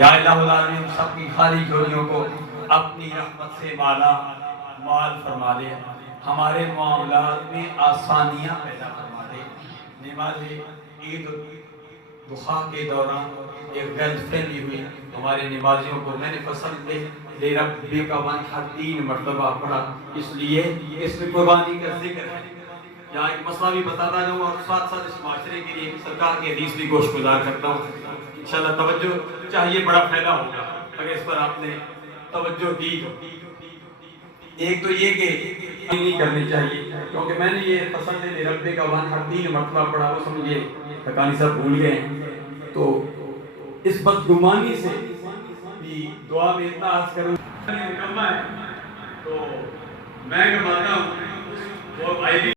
या इलाहुल आलमीन सबकी खाली झोलियों को अपनी रहमत से माला माल फरमा दे, हमारे मामलात में आसानियाँ पैदा फरमा दे। नमाज ईद दुखा के दौरान एक गलतफहमी हुई, हमारे नमाजियों को मैंने पसंद ले रब्बी का वनहर 3 मरतबा पढ़ा, इसलिए इसमें कुर्बानी का जिक्र है। यहाँ एक मसला भी बताता जाऊँ और साथ साथ इस माशरे के लिए सरकार के हदीस भी गोशगुजार करता हूँ। इंशाल्लाह तवज्जो चाहिए, बड़ा फायदा होगा अगर इस पर आपने तवज्जो दी तो। एक तो ये कि नहीं करनी चाहिए, क्योंकि मैंने ये पसंद है रब्बे का वनहर 3 मरतबा पढ़ा, वो समझिए हकानी साहब भूल गए, तो इस बदगुमानी से भी दुआ में इतना अर्ज करूँ तो मैं कमाता हूँ वो भाई